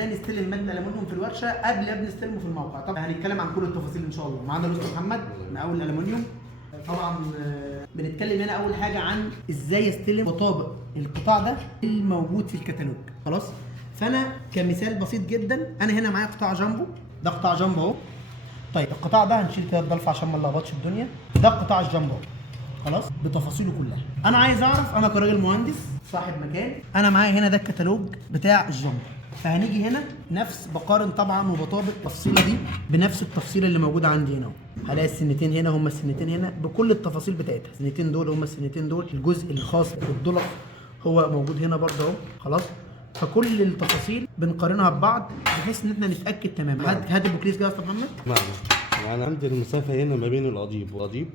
ازاي نستلم ماده الالومنيوم في الورشه قبل ما نستلمه في الموقع. طبعا هنتكلم عن كل التفاصيل ان شاء الله. معانا الاستاذ محمد من اول الالومنيوم. طبعا بنتكلم هنا اول حاجه عن ازاي استلم وطابق القطاع ده الموجود في الكتالوج. خلاص، فانا كمثال بسيط جدا، انا هنا معايا قطاع جامبو، ده قطاع جامبو اهو. طيب القطاع ده هنشيل كده الضلفه عشان ما نلخبطش الدنيا. ده قطاع الجامبو خلاص بتفاصيله كلها. انا عايز اعرف، انا كراجل مهندس صاحب مكان، انا معايا هنا ده الكتالوج بتاع الجامبو، فهنيجي هنا نفس بقارن طبعا وبطابق التفصيله دي بنفس التفصيله اللي موجوده عندي هنا اهو. هلاقي السنتين هنا هم السنتين هنا بكل التفاصيل بتاعتها، السنتين دول هم السنتين دول، الجزء الخاص بالضلف هو موجود هنا برضه اهو. خلاص، فكل التفاصيل بنقارنها ببعض بحيث ان احنا نتاكد تماما. هات البوكليس كده يا استاذ محمد. يعني عندي المسافه هنا ما بين القضيب والقضيب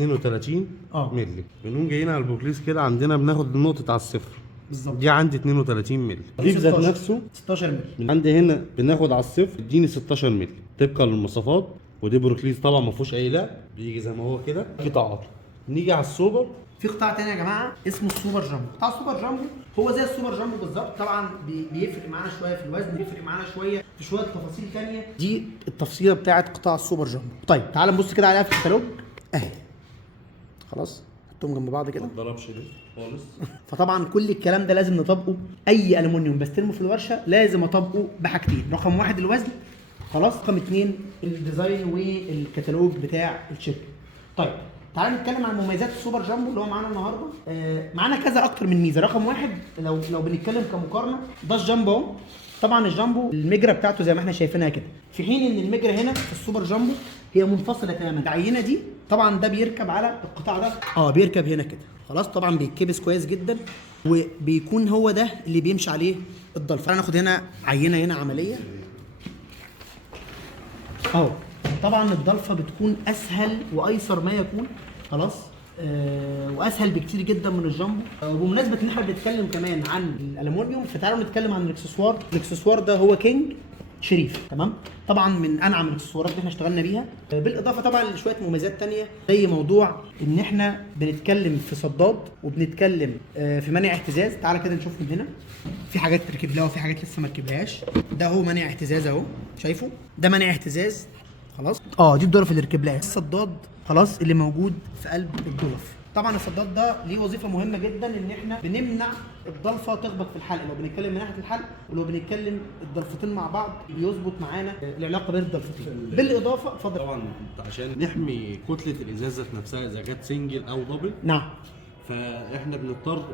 32 مللي. بنقوم جايين على البوكليس كده، عندنا بناخد النقطه على الصفر بالظبط، دي عندي 32 مللي. القضيب ذات نفسه 16 مللي. من عندي هنا بناخد على الصفر اديني 16 مللي طبقا للمواصفات. ودي بروكليس طبعا ما فيهوش اي لا، بيجي زي ما هو كده قطاعات. نيجي على السوبر، في قطاع تاني يا جماعه اسمه السوبر جامبو. قطاع السوبر جامبو هو زي السوبر جامبو بالظبط، طبعا بيفرق معانا شويه في الوزن، بيفرق معانا شويه في شويه تفاصيل ثانيه. دي التفصيله بتاعه قطاع السوبر جامبو. طيب تعال نبص كده عليها في الكتالوج اهي. خلاص، حطهم جنب بعض كده، ما اتضربش ليه خالص. فطبعا كل الكلام ده لازم نطبقه. اي الومنيوم بستلمه في الورشه لازم اطبقه بحاجتين، رقم واحد الوزن، خلاص، رقم اتنين الديزاين والكتالوج بتاع الشركه. طيب تعال نتكلم عن مميزات السوبر جامبو اللي هو معانا النهارده. معانا كذا اكتر من ميزه. رقم واحد، لو بنتكلم كمقارنه، ده الجامبو اهو. طبعا الجامبو المجرى بتاعته زي ما احنا شايفينها كده، في حين ان المجرى هنا في السوبر جامبو هي منفصله تماما. العينه دي طبعا ده بيركب على القطاع ده، بيركب هنا كده. خلاص، طبعا بيتكبس كويس جدا وبيكون هو ده اللي بيمشي عليه الضلفه. هناخد هنا عينه هنا عمليه اهو. طبعا الضلفه بتكون اسهل وايسر ما يكون، خلاص، واسهل بكتير جدا من الجامبو. وبمناسبه ان احنا بنتكلم كمان عن الالومنيوم، فتعالوا نتكلم عن الاكسسوار. الاكسسوار ده هو كينج شريف، تمام؟ طبعا من انعم الاكسسوارات اللي احنا اشتغلنا بيها، بالاضافه طبعا لشويه مميزات ثانيه زي موضوع ان احنا بنتكلم في صداد وبنتكلم في منع اهتزاز. تعالى كده نشوف من هنا، في حاجات تركب لها وفي حاجات لسه ما ركبلهاش. ده هو منع اهتزاز اهو، شايفه؟ ده منع اهتزاز، خلاص. دي الضلف اللي ركب لها الصداد، خلاص، اللي موجود في قلب الضلف. طبعا الصداد ده ليه وظيفه مهمه جدا، ان احنا بنمنع الضلفه تخبط في الحلق. لو بنتكلم من ناحيه الحلق ولو بنتكلم الضلفتين مع بعض، بيظبط معانا العلاقه بين الضلفتين. بالاضافه اتفضل. طبعا عشان نحمي كتله الازاز ذات نفسها اذا كانت سنجل او دبل. نعم، فاحنا بنضطر،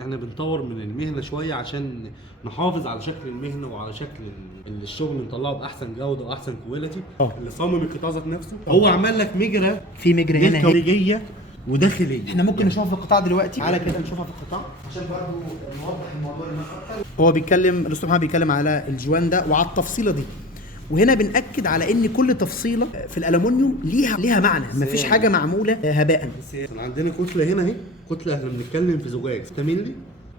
احنا بنطور من المهنه شويه عشان نحافظ على شكل المهنه وعلى شكل الشغل، نطلعه باحسن جوده واحسن كواليتي. اللي صمم القطاع ذات نفسه هو عمل لك مجرى، في مجرى هنا خارجيه وداخليه. احنا ممكن نشوفها في القطاع دلوقتي. تعالى كده نشوفها في القطاع عشان برضو نوضح الموضوع للناس اكتر. هو بيتكلم، الاستاذ محمد بيتكلم على الجوان ده وعلى التفصيله دي، وهنا بنأكد على ان كل تفصيله في الالومنيوم ليها معنى، مفيش حاجه معموله هباء. عندنا كتله هنا اهي، كتله احنا بنتكلم في زجاج 6 مللي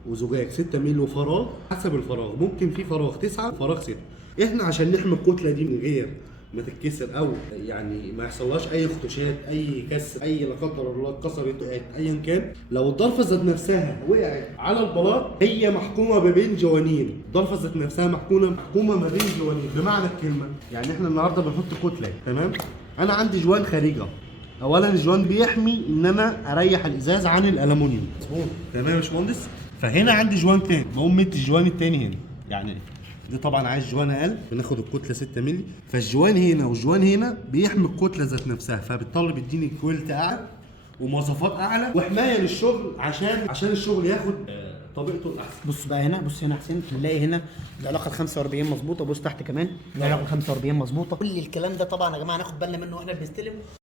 وزجاج 6 مللي وفراغ حسب الفراغ، ممكن في فراغ 9 وفراغ 6. احنا عشان نحمي الكتله دي من غير ما تتكسر او يعني ما يحصلهاش اي خدوشات، اي كسر، اي لا قدر الله اتكسرت ايا كان، لو الضلفه ذات نفسها وقعت على البلاط هي محكومه ما بين جوانين. الضلفه ذات نفسها محكومه ما بين جوانين بمعنى الكلمه. يعني احنا النهارده بنحط كتله، تمام؟ انا عندي جوان خارجي. اولا الجوان بيحمي ان انا اريح الازاز عن الالومنيوم، مظبوط، تمام يا باشمهندس؟ فهنا عندي جوان تاني، بقوم مدي الجوان التاني هنا. يعني دي طبعا عايز جوان اقل، بناخد الكتله 6 مللي، فالجوان هنا والجوان هنا بيحمي الكتله ذات نفسها، فبالتالي بيديني كواليتي اعلى ومواصفات اعلى وحمايه للشغل عشان الشغل ياخد طبيعته الاحسن. بص بقى هنا، بص هنا حسين، هنلاقي هنا العلاقه ال 45 مظبوطه. بص تحت كمان العلاقه ال 45 مظبوطه. كل الكلام ده طبعا يا جماعه ناخد بالنا منه واحنا بنستلم.